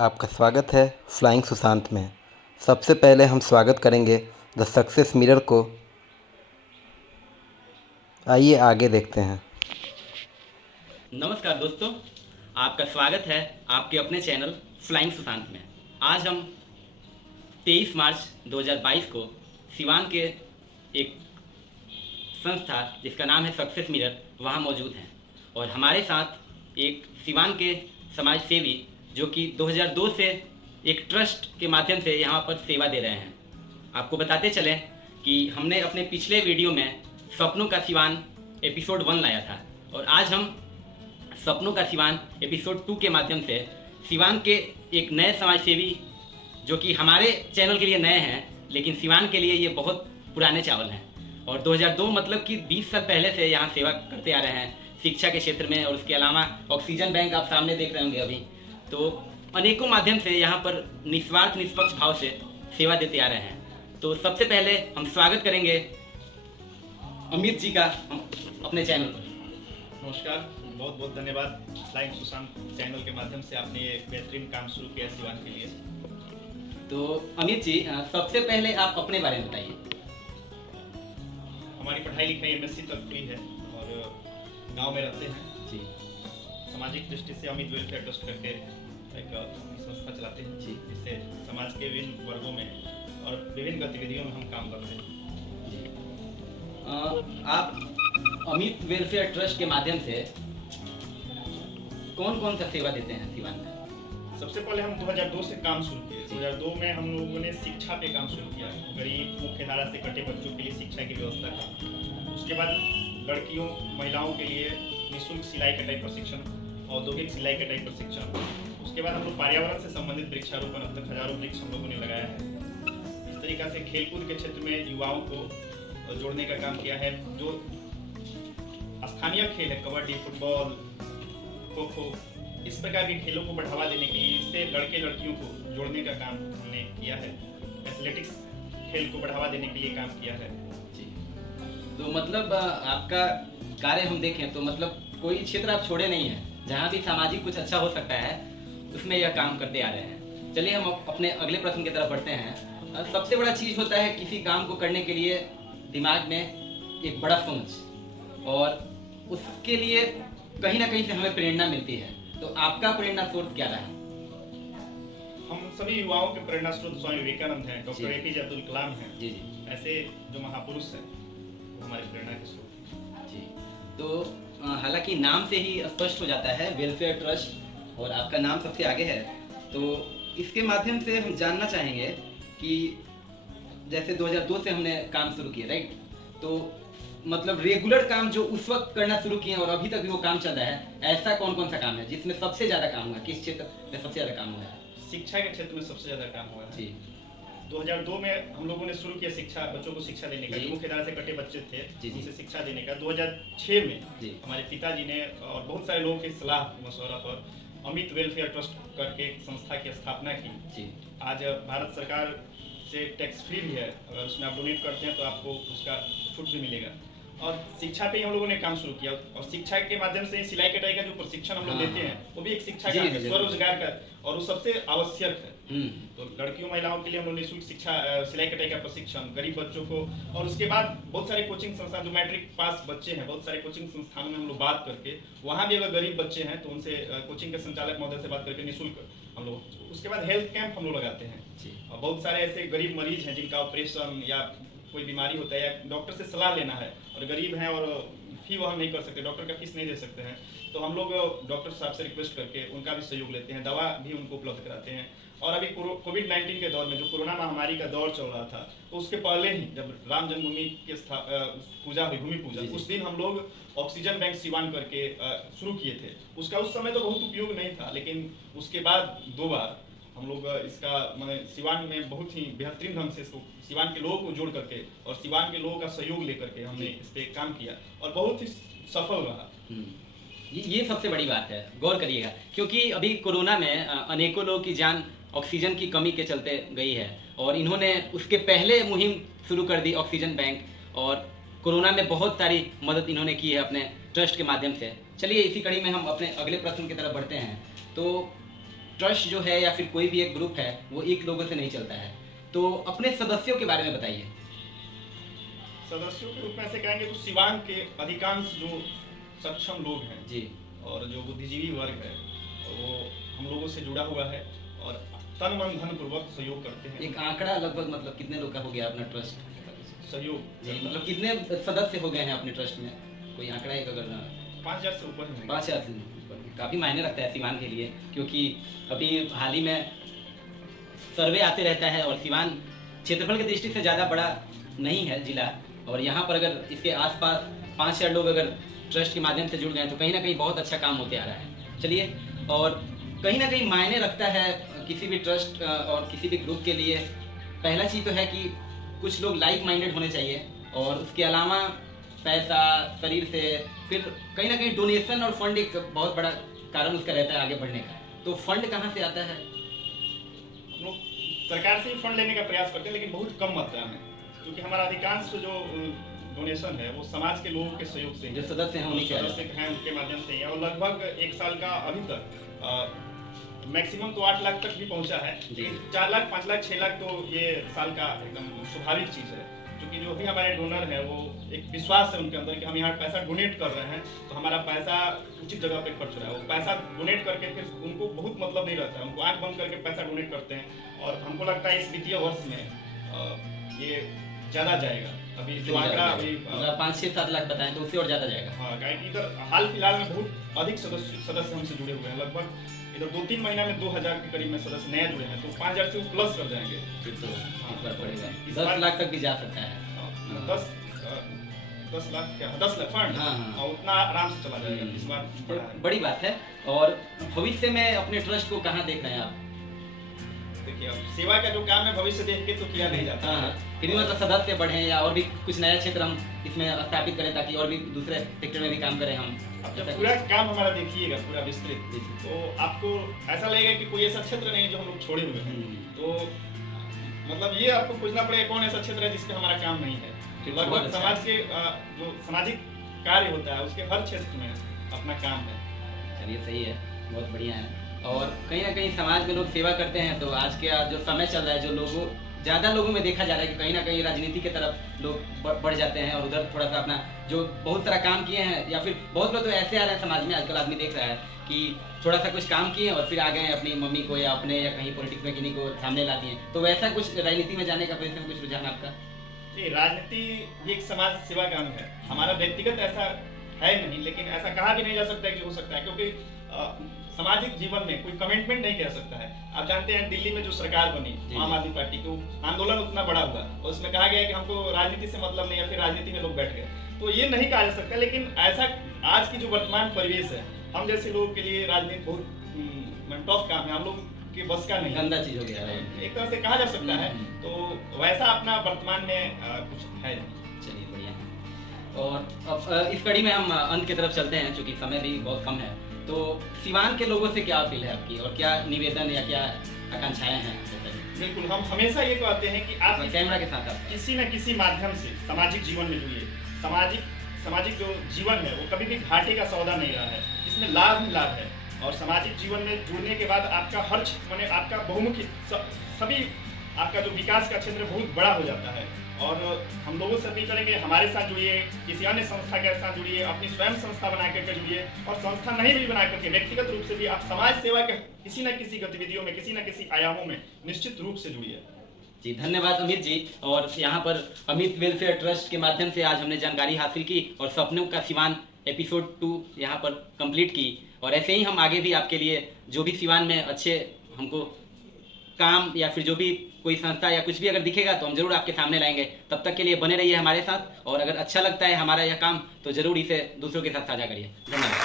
आपका स्वागत है फ्लाइंग सुशांत में। सबसे पहले हम स्वागत करेंगे द सक्सेस मिरर को। आइए आगे देखते हैं। नमस्कार दोस्तों, आपका स्वागत है आपके अपने चैनल फ्लाइंग सुशांत में। आज हम 23 मार्च 2022 को सिवान के एक संस्था जिसका नाम है सक्सेस मिरर वहाँ मौजूद हैं और हमारे साथ एक सिवान के समाज सेवी जो कि 2002 से एक ट्रस्ट के माध्यम से यहाँ पर सेवा दे रहे हैं। आपको बताते चलें कि हमने अपने पिछले वीडियो में सपनों का सिवान एपिसोड 1 लाया था और आज हम सपनों का सिवान एपिसोड 2 के माध्यम से सिवान के एक नए समाज सेवी जो कि हमारे चैनल के लिए नए हैं लेकिन सिवान के लिए ये बहुत पुराने चावल हैं और 2002 मतलब कि 20 साल पहले से यहाँ सेवा करते आ रहे हैं शिक्षा के क्षेत्र में। और उसके अलावा ऑक्सीजन बैंक आप सामने देख रहे होंगे अभी, तो अनेकों माध्यम से यहाँ पर निस्वार्थ निष्पक्ष भाव से सेवा देते आ रहे हैं। तो सबसे पहले हम स्वागत करेंगे अमित जी का अपने चैनल पर। नमस्कार, बहुत बहुत धन्यवाद फ्लाइंग सुशांत चैनल के माध्यम से आपने ये बेहतरीन काम शुरू किया सिवान के लिए। तो अमित जी, सबसे पहले आप अपने बारे में बताइए। हमारी पढ़ाई लिखाई MSc तक हुई है और गांव में रहते हैं जी। सामाजिक दृष्टि से अमित वेलफेयर ट्रस्ट करके एक संस्था चलाते हैं जी। जिससे समाज के विभिन्न वर्गों में और विभिन्न गतिविधियों में हम काम करते हैं। आप अमित वेलफेयर ट्रस्ट के माध्यम से कौन कौन सा सेवा देते हैं सिवान में? सबसे पहले हम 2002 से काम शुरू किए। 2002 में हम लोगों ने शिक्षा पे काम शुरू किया, गरीब मुख्यधारा से कटे बच्चों के लिए शिक्षा की व्यवस्था की। उसके बाद लड़कियों महिलाओं के लिए निःशुल्क सिलाई कटाई प्रशिक्षण, औद्योगिक सिलाई कटाई प्रशिक्षण। उसके बाद हम लोग पर्यावरण से संबंधित वृक्षारोपण, अब तक हजारों वृक्ष हम लोगों ने लगाया है। इस तरीका से खेलकूद के क्षेत्र में युवाओं को जोड़ने का काम किया है। जो स्थानीय खेल है कबड्डी, फुटबॉल, खो खो, इस प्रकार के खेलों को बढ़ावा देने के लिए इससे लड़के लड़कियों को जोड़ने का काम हमने किया है। एथलेटिक्स खेल को बढ़ावा देने के लिए काम किया है जी। तो मतलब आपका कार्य हम देखें तो मतलब कोई क्षेत्र आप छोड़े नहीं हैं, जहाँ भी सामाजिक कुछ अच्छा हो सकता है उसमें यह काम करते आ रहे हैं। चलिए हम अपने अगले प्रश्न की तरफ बढ़ते हैं। सबसे बड़ा चीज़ होता है किसी काम को करने के लिए दिमाग में एक बड़ा सोच और उसके लिए कहीं ना कहीं से हमें प्रेरणा मिलती है। तो आपका प्रेरणा स्रोत क्या रहा? हम सभी युवाओं के प्रेरणा स्रोत स्वामी विवेकानंद हैं, डॉक्टर APJ अब्दुल कलाम हैं। जी जी। ऐसे जो महापुरुष हैं वो हमारे प्रेरणा के स्रोत हैं जी। तो हालांकि नाम से ही स्पष्ट हो जाता है वेलफेयर ट्रस्ट और आपका नाम सबसे आगे है, तो इसके माध्यम से हम जानना चाहेंगे कि जैसे 2002 से हमने काम शुरू किया, राइट? तो मतलब रेगुलर काम जो उस वक्त करना शुरू किए और अभी तक भी वो काम चल रहा है, ऐसा कौन कौन सा काम है जिसमें सबसे ज्यादा काम हुआ? किस क्षेत्र में सबसे ज्यादा काम हुआ है? शिक्षा के क्षेत्र में सबसे ज्यादा काम हुआ है जी। 2002 में हम लोगों ने शुरू किया शिक्षा, बच्चों को शिक्षा देने का। जी। जो मुख्यधारा से कटे बच्चे थे जी, जी। उनसे शिक्षा देने का। 2006 में जी। हमारे पिताजी ने और बहुत सारे लोगों की सलाह मशवरा पर अमित वेलफेयर ट्रस्ट करके एक संस्था की स्थापना की। जी। आज भारत सरकार से टैक्स फ्री भी है, अगर उसमें आप डोनेट करते हैं तो आपको उसका छूट भी मिलेगा। और शिक्षा पे ही हम लोगों ने काम शुरू किया और शिक्षा के माध्यम से सिलाई कटाई का जो प्रशिक्षण हम लोग देते हैं वो भी एक शिक्षा का है, स्वरोजगार का, और वो सबसे आवश्यक है। तो लड़कियों महिलाओं के लिए हम लोग निःशुल्क शिक्षा, सिलाई कटाई का प्रशिक्षण, गरीब बच्चों को। और उसके बाद बहुत सारे कोचिंग संस्थान जो मैट्रिक पास बच्चे हैं, बहुत सारे कोचिंग संस्थानों में हम लोग बात करके वहाँ भी अगर गरीब बच्चे हैं तो उनसे कोचिंग के संचालक महोदय से बात करके निःशुल्क हम लोग। उसके बाद हेल्थ कैंप हम लोग लगाते हैं और बहुत सारे ऐसे गरीब मरीज हैं जिनका ऑपरेशन या कोई बीमारी होता है या डॉक्टर से सलाह लेना है और गरीब हैं और फी वहन नहीं कर सकते, डॉक्टर का फीस नहीं दे सकते हैं, तो हम लोग डॉक्टर साहब से रिक्वेस्ट करके उनका भी सहयोग लेते हैं, दवा भी उनको उपलब्ध कराते हैं। और अभी कोविड-19 के दौर में जो कोरोना महामारी का दौर चल रहा था, तो उसके पहले ही जब राम जन्मभूमि की पूजा हुई, भूमि पूजा, उस दिन हम लोग ऑक्सीजन बैंक सिवान करके शुरू किए थे। उसका उस समय तो बहुत उपयोग नहीं था, लेकिन उसके बाद 2 बार हम लोग इसका मैंने सिवान में बहुत ही बेहतरीन ढंग से इसको सिवान के लोगों को जोड़ करके और सिवान के लोगों का सहयोग लेकर के हमने इस पे काम किया और बहुत ही सफल रहा। ये सबसे बड़ी बात है, गौर करिएगा, क्योंकि अभी कोरोना में अनेकों लोगों की जान ऑक्सीजन की कमी के चलते गई है और इन्होंने उसके पहले मुहिम शुरू कर दी ऑक्सीजन बैंक, और कोरोना में बहुत सारी मदद इन्होंने की है अपने ट्रस्ट के माध्यम से। चलिए इसी कड़ी में हम अपने अगले प्रश्न की तरफ बढ़ते हैं। तो ट्रस्ट जो है या फिर कोई भी एक ग्रुप है वो एक लोगों से नहीं चलता है। तो अपने सदस्यों के बारे में बताइए। सदस्यों के रूप में ऐसे कहेंगे तो सिवान के अधिकांश जो सक्षम लोग हैं जी, और जो बुद्धिजीवी वर्ग है वो हम लोगों से जुड़ा हुआ है और तन मन धन पूर्वक सहयोग करते हैं। एक आंकड़ा लगभग मतलब कितने लोग का हो गया अपना ट्रस्ट सहयोग जी, मतलब कितने सदस्य हो गए हैं अपने ट्रस्ट में, कोई आंकड़ा एक अगर 5,000 से ऊपर है। 5,000 से ऊपर, काफ़ी मायने रखता है सिवान के लिए, क्योंकि अभी हाल ही में सर्वे आते रहता है और सिवान क्षेत्रफल की दृष्टि से ज़्यादा बड़ा नहीं है जिला, और यहाँ पर अगर इसके आसपास 5,000 लोग अगर ट्रस्ट के माध्यम से जुड़ गए तो कहीं ना कहीं बहुत अच्छा काम होते आ रहा है। चलिए, और कहीं ना कहीं मायने रखता है किसी भी ट्रस्ट और किसी भी ग्रुप के लिए। पहला चीज़ तो है कि कुछ लोग लाइक माइंडेड होने चाहिए, और उसके अलावा पैसा, शरीर से, फिर कहीं ना कहीं डोनेशन और फंड एक बहुत बड़ा कारण उसका रहता है आगे बढ़ने का। तो फंड कहाँ से आता है? हम लोग सरकार से ही फंड लेने का प्रयास करते हैं, लेकिन बहुत कम मात्रा में, क्योंकि हमारा अधिकांश जो डोनेशन है वो समाज के लोगों के सहयोग से, जो सदस्य हैं उन्हीं के सदस्य हैं उनके माध्यम से ही है। और लगभग 1 साल का अभी तक मैक्सिमम तो 8 लाख तक भी पहुंचा है, लेकिन 4 लाख, 5 लाख, 6 लाख तो ये साल का एकदम स्वाभाविक चीज़ है, क्योंकि जो भी हमारे डोनर है वो एक विश्वास है उनके अंदर कि हम यहाँ पैसा डोनेट कर रहे हैं तो हमारा पैसा उचित जगह पे खर्च हो रहा है। वो पैसा डोनेट करके फिर उनको बहुत मतलब नहीं रहता है, उनको आंख बंद करके पैसा डोनेट करते हैं। और हमको लगता है इस वित्तीय वर्ष में ये ज़्यादा जाएगा। अभी जो आंकड़ा अभी 5-6-7 लाख बताएं तो उससे और ज़्यादा जाएगा। हाँ, क्योंकि इधर हाल फिलहाल में बहुत अधिक सदस्य हमसे जुड़े हुए हैं। लगभग इधर 2-3 महीना में 2,000 के करीब में सदस्य नए जुड़े हैं, तो 5,000 से वो प्लस कर जाएंगे। फिर तो ऊपर पड़ेगा, 10 लाख तक भी जा सकता है। 10 लाख क्या, 10 लाख फंड, हाँ। और उतना आराम से चला जाएगा। इस बार बड़ा है। बड़ी बात है। और भविष्य में अपने ट्रस्ट को कहाँ देख रहे हैं आप? देखिए, अब सेवा का जो काम है भविष्य देख के तो किया नहीं जाता। हाँ, फिर भी मतलब सदस्य बढ़े या और भी कुछ नया क्षेत्र हम इसमें स्थापित करें ताकि और भी दूसरे सेक्टर में भी काम करें हम। अब जब पूरा काम हमारा देखिएगा पूरा विस्तृत, तो आपको ऐसा लगेगा कि कोई ऐसा क्षेत्र नहीं है जो हम लोग छोड़े हुए हैं। तो मतलब ये आपको खोजना पड़ेगा कौन ऐसा क्षेत्र है जिसपे हमारा काम नहीं है। लगभग समाज के जो सामाजिक कार्य होता है उसके हर क्षेत्र में अपना काम है। चलिए, सही है, बहुत बढ़िया है। और कहीं ना कहीं समाज में लोग सेवा करते हैं, तो आज के जो समय चल रहा है, जो ज़्यादा लोगों में देखा जा रहा है कि कहीं ना कहीं राजनीति की तरफ लोग बढ़ जाते हैं और उधर थोड़ा सा अपना जो बहुत सारा काम किए हैं, या फिर बहुत लोग तो ऐसे आ रहे हैं समाज में आजकल, आदमी देख रहा है कि थोड़ा सा कुछ काम किए और फिर आ गए अपनी मम्मी को या अपने या कहीं पॉलिटिक्स में किन्हीं को सामने ला दिए। तो वैसा कुछ राजनीति में जाने का वैसे कुछ रुझान आपका? जी, राजनीति भी एक समाज सेवा का अंग है। हमारा व्यक्तिगत ऐसा है नहीं, लेकिन ऐसा कहा भी नहीं जा सकता कि हो सकता है, क्योंकि सामाजिक जीवन में कोई कमिटमेंट नहीं कह सकता है। आप जानते हैं दिल्ली में जो सरकार बनी आम आदमी पार्टी की, आंदोलन उतना बड़ा हुआ और उसमें कहा गया कि हमको राजनीति से मतलब नहीं है, फिर राजनीति में लोग बैठ गए। तो ये नहीं कहा जा सकता, लेकिन ऐसा आज की जो वर्तमान परिवेश है, हम जैसे लोगों के लिए राजनीति बहुत टफ काम है, हम लोग के बस का नहीं, गंदा चीज हो गया है, एक तरह से कहा जा सकता है। तो वैसा अपना वर्तमान में कुछ है। चलिए, बढ़िया। और अब इस कड़ी में हम अंत की तरफ चलते हैं, क्योंकि समय भी बहुत कम है। तो सिवान के लोगों से क्या अपील है आपकी, और क्या निवेदन या क्या आकांक्षाएं हैं? बिल्कुल, हम हमेशा ये कहते हैं कि आप कैमरा के साथ किसी न किसी माध्यम से सामाजिक जीवन में जुड़िए। सामाजिक जो जीवन है वो कभी भी घाटे का सौदा नहीं रहा है, इसमें लाभ ही लाभ है। और सामाजिक जीवन में जुड़ने के बाद आपका हर माने आपका बहुमुखी सभी आपका जो विकास का क्षेत्र बहुत बड़ा हो जाता है। और हम लोगों से अपील करेंगे, हमारे साथ जुड़िए, किसी अन्य संस्था के साथ जुड़िए, अपनी स्वयं संस्था बना करके जुड़िए, और संस्था नहीं भी बना करके व्यक्तिगत रूप से भी आप समाज सेवा के किसी न किसी गतिविधियों में, किसी न किसी आयामों में निश्चित रूप से जुड़िए। जी, धन्यवाद अमित जी। और यहाँ पर अमित वेलफेयर ट्रस्ट के माध्यम से आज हमने जानकारी हासिल की और सपनों का सिवान एपिसोड 2 यहाँ पर कंप्लीट की। और ऐसे ही हम आगे भी आपके लिए जो भी सिवान में अच्छे हमको काम या फिर जो भी कोई संस्था या कुछ भी अगर दिखेगा तो हम जरूर आपके सामने लाएंगे। तब तक के लिए बने रहिए हमारे साथ, और अगर अच्छा लगता है हमारा यह काम तो जरूर इसे दूसरों के साथ साझा करिए। धन्यवाद।